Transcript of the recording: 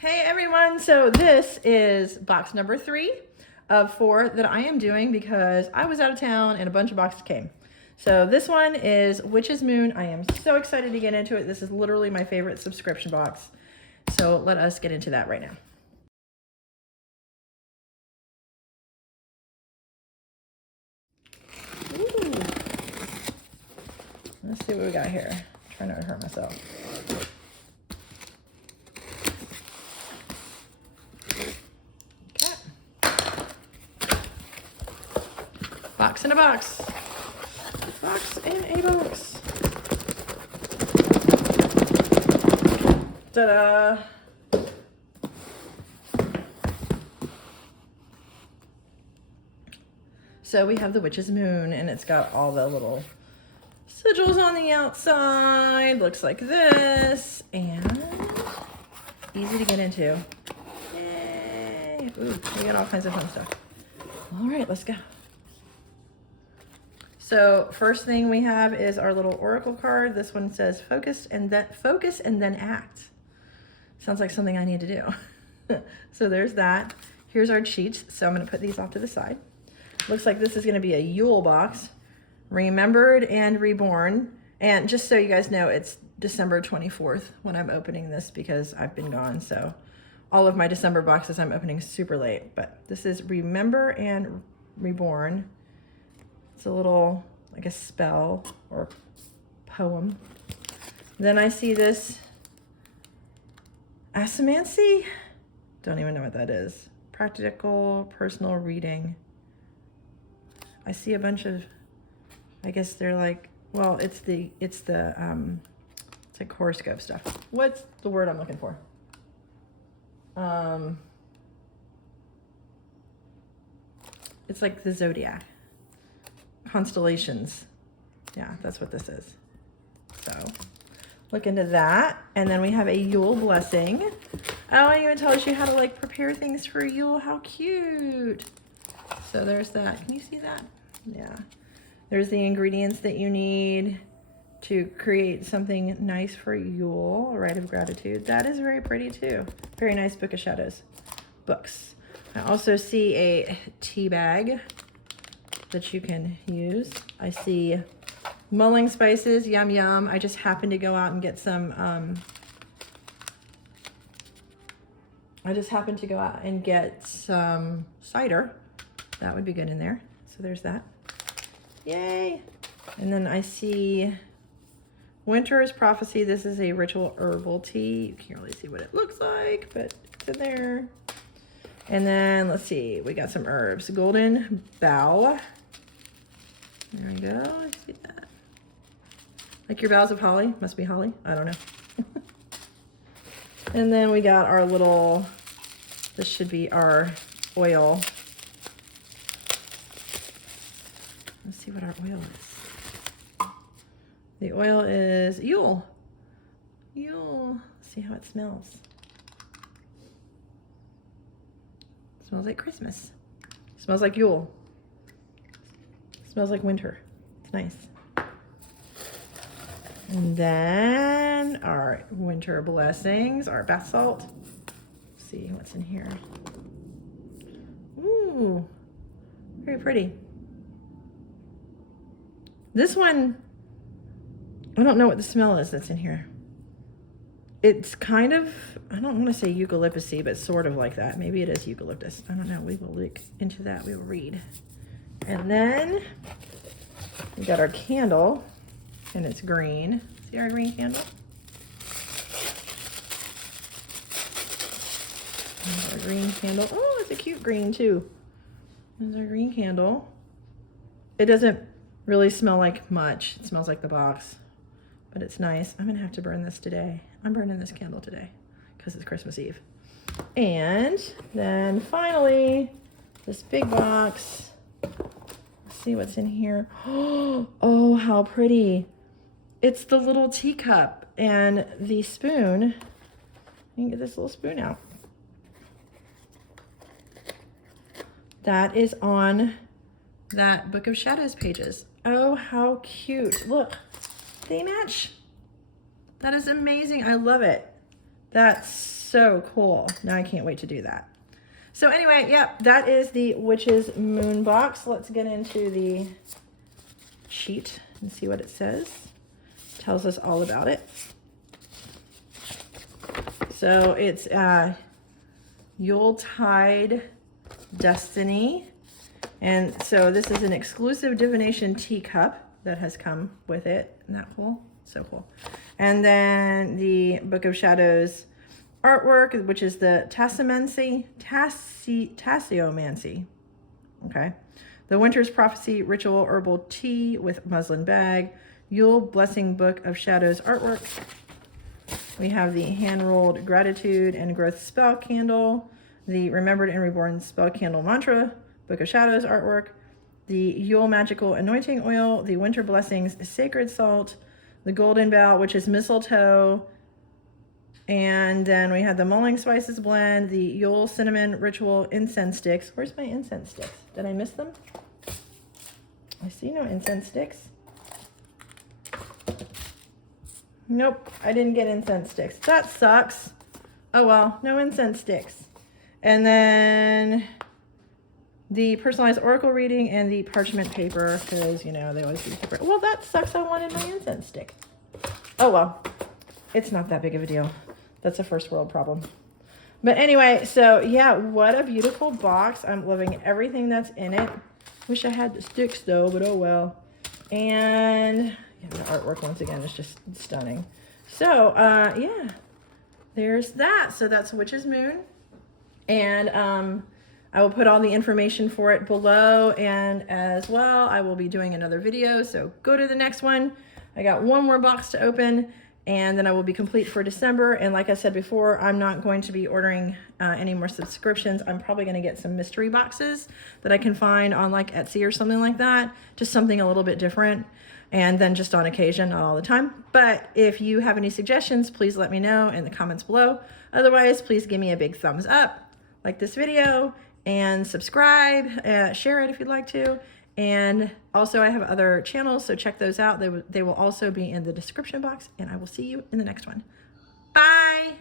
Hey everyone, so this is box number 3 of 4 that I am doing because I was out of town and a bunch of boxes came. So this one is Witch's Moon. I am so excited to get into it. This is literally my favorite subscription box. So let us get into that right now. Ooh. Let's see what we got here. I'm trying not to hurt myself. Box in a box. Box in a box. Ta-da! So we have the Witch's Moon, and it's got all the little sigils on the outside. Looks like this, and easy to get into. Yay! Ooh, we got all kinds of fun stuff. All right, let's go. So first thing we have is our little oracle card. This one says focus and then act. Sounds like something I need to do. So there's that. Here's our cheats. So I'm going to put these off to the side. Looks like this is going to be a Yule box. Remembered and reborn. And just so you guys know, it's December 24th when I'm opening this because I've been gone. So all of my December boxes I'm opening super late. But this is Remember and Reborn. It's a little, like a spell or poem. Then I see this Assomancy. Don't even know what that is. Practical personal reading. I see a bunch of, I guess they're like, well, it's like horoscope stuff. What's the word I'm looking for? It's like the zodiac. Constellations. Yeah, that's what this is. So look into that. And then we have a Yule blessing. Oh, it even tells you how to like prepare things for Yule. How cute. So there's that. Can you see that? Yeah. There's the ingredients that you need to create something nice for Yule. A rite of gratitude. That is very pretty too. Very nice Book of Shadows books. I also see a tea bag that you can use. I see mulling spices, yum yum. I just happened to go out and get some, cider. That would be good in there. So there's that. Yay. And then I see Winter's Prophecy. This is a ritual herbal tea. You can't really see what it looks like, but it's in there. And then let's see, we got some herbs. Golden Bough. There we go. I see that. Like your boughs of holly. Must be holly. I don't know. And then we got our little, this should be our oil. Let's see what our oil is. The oil is Yule. Yule. Let's see how it smells. It smells like Christmas. It smells like Yule. Smells like winter. It's nice. And then our winter blessings, our bath salt. Let's see what's in here. Ooh, very pretty. This one, I don't know what the smell is that's in here. It's kind of, I don't want to say eucalyptus-y, but sort of like that. Maybe it is eucalyptus. I don't know. We will look into that. We will read. And then we got our candle, and it's green. See our green candle? There's our green candle. Oh, it's a cute green too. There's our green candle. It doesn't really smell like much. It smells like the box, but it's nice. I'm gonna have to burn this today. I'm burning this candle today because it's Christmas Eve. And then finally, this big box. See what's in here. Oh, how pretty. It's the little teacup and the spoon. You can get this little spoon out. That is on that Book of Shadows pages. Oh, how cute. Look, they match. That is amazing. I love it. That's So cool. Now I can't wait to do that. So anyway, yep, that is the Witch's Moon box. Let's get into the sheet and see what it says. Tells us all about it. So it's Yuletide Destiny. And so this is an exclusive divination teacup that has come with it. Isn't that cool? So cool. And then the Book of Shadows artwork, which is the Tassiomancy. Okay. The Winter's Prophecy Ritual Herbal Tea with Muslin Bag. Yule Blessing Book of Shadows artwork. We have the hand-rolled Gratitude and Growth Spell Candle. The Remembered and Reborn Spell Candle Mantra. Book of Shadows artwork. The Yule Magical Anointing Oil. The Winter Blessings Sacred Salt. The Golden Bough, which is mistletoe. And then we had the Mulling Spices Blend, the Yule Cinnamon Ritual Incense Sticks. Where's my incense sticks? Did I miss them? I see no incense sticks. Nope, I didn't get incense sticks. That sucks. Oh well, no incense sticks. And then the personalized oracle reading and the parchment paper, because, you know, they always do paper. Well, that sucks. I wanted my incense stick. Oh well, it's not that big of a deal. That's a first world problem. But anyway, so yeah, what a beautiful box. I'm loving everything that's in it. Wish I had the sticks though, but oh well. And yeah, the artwork once again is just stunning. So yeah, there's that. So that's Witch's Moon. And I will put all the information for it below, and as well, I will be doing another video. So go to the next one. I got one more box to open, and then I will be complete for December. And like I said before, I'm not going to be ordering any more subscriptions. I'm probably going to get some mystery boxes that I can find on like Etsy or something like that. Just something a little bit different. And then just on occasion, not all the time. But if you have any suggestions, please let me know in the comments below. Otherwise, please give me a big thumbs up, like this video, and subscribe, share it if you'd like to. And also I have other channels, so check those out. They will also be in the description box, and I will see you in the next one. Bye.